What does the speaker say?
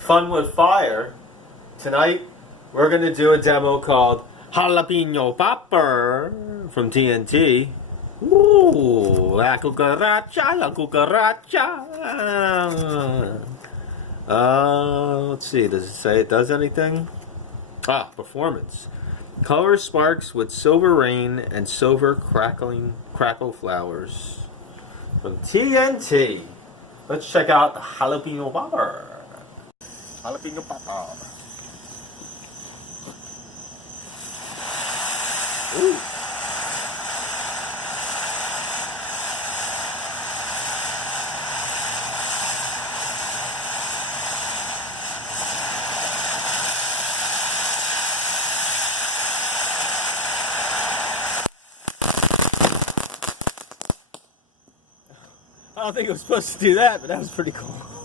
Fun with Fire. Tonight, we're going to do a demo called Jalapeno Popper from TNT. Ooh, la cucaracha, la cucaracha. Let's see, does it say it does anything? Performance. Color sparks with silver rain and silver crackle flowers. From TNT. Let's check out the Jalapeno Popper. Jalapeno Popper. Ooh. I don't think it was supposed to do that, but that was pretty cool.